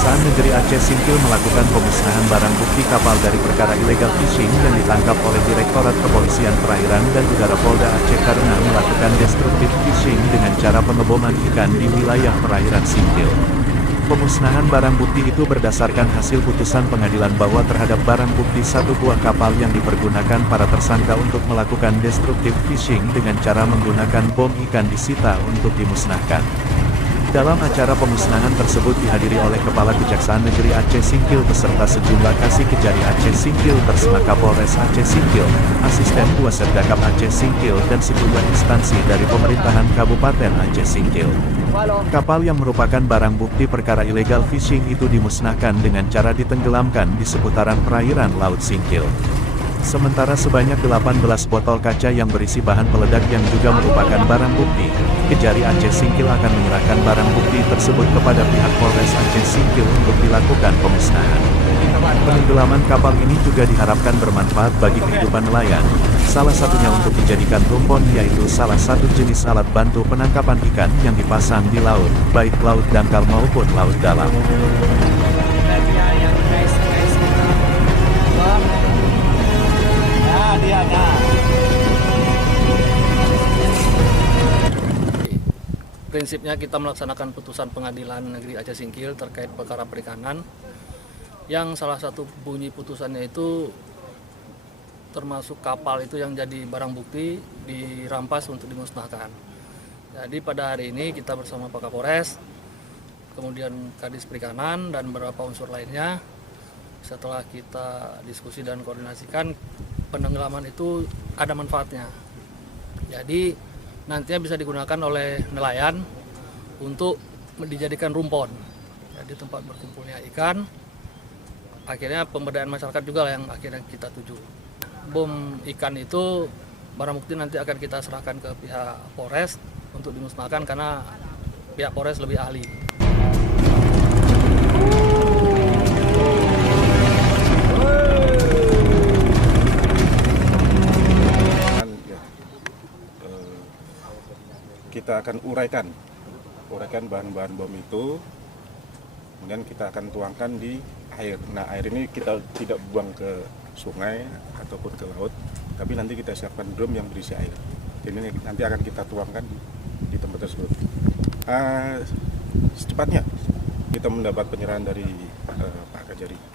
Kejaksaan Negeri Aceh Singkil melakukan pemusnahan barang bukti kapal dari perkara illegal fishing yang ditangkap oleh Direktorat Kepolisian Perairan dan Udara Polda Aceh karena melakukan destructive fishing dengan cara pengeboman ikan di wilayah perairan Singkil. Pemusnahan barang bukti itu berdasarkan hasil putusan pengadilan bahwa terhadap barang bukti satu buah kapal yang dipergunakan para tersangka untuk melakukan destructive fishing dengan cara menggunakan bom ikan disita untuk dimusnahkan. Dalam acara pemusnahan tersebut dihadiri oleh Kepala Kejaksaan Negeri Aceh Singkil beserta sejumlah kasih kejari Aceh Singkil bersama Kapolres Aceh Singkil, Asisten Dua Serdakap Aceh Singkil dan sejumlah instansi dari pemerintahan Kabupaten Aceh Singkil. Kapal yang merupakan barang bukti perkara illegal fishing itu dimusnahkan dengan cara ditenggelamkan di seputaran perairan Laut Singkil. Sementara sebanyak 18 botol kaca yang berisi bahan peledak yang juga merupakan barang bukti, Kejari Aceh Singkil akan menyerahkan barang bukti tersebut kepada pihak Polres Aceh Singkil untuk dilakukan pemusnahan. Penenggelaman kapal ini juga diharapkan bermanfaat bagi kehidupan nelayan, salah satunya untuk dijadikan rumpon yaitu salah satu jenis alat bantu penangkapan ikan yang dipasang di laut, baik laut dangkal maupun laut dalam. Prinsipnya kita melaksanakan putusan pengadilan negeri Aceh Singkil terkait perkara perikanan yang salah satu bunyi putusannya itu termasuk kapal itu yang jadi barang bukti dirampas untuk dimusnahkan. Jadi pada hari ini kita bersama Pak Kapolres, kemudian Kadis Perikanan dan beberapa unsur lainnya, setelah kita diskusi dan koordinasikan, penenggelaman itu ada manfaatnya. Jadi nantinya bisa digunakan oleh nelayan untuk dijadikan rumpon. Jadi tempat berkumpulnya ikan, akhirnya pemberdayaan masyarakat juga lah yang akhirnya kita tuju. Bom ikan itu barang bukti nanti akan kita serahkan ke pihak Polres untuk dimusnahkan karena pihak Polres lebih ahli. Kita akan uraikan bahan-bahan bom itu, kemudian kita akan tuangkan di air. Nah, air ini kita tidak buang ke sungai ataupun ke laut, tapi nanti kita siapkan drum yang berisi air. Ini nanti akan kita tuangkan di tempat tersebut. Secepatnya kita mendapat penyerahan dari Pak Kejari.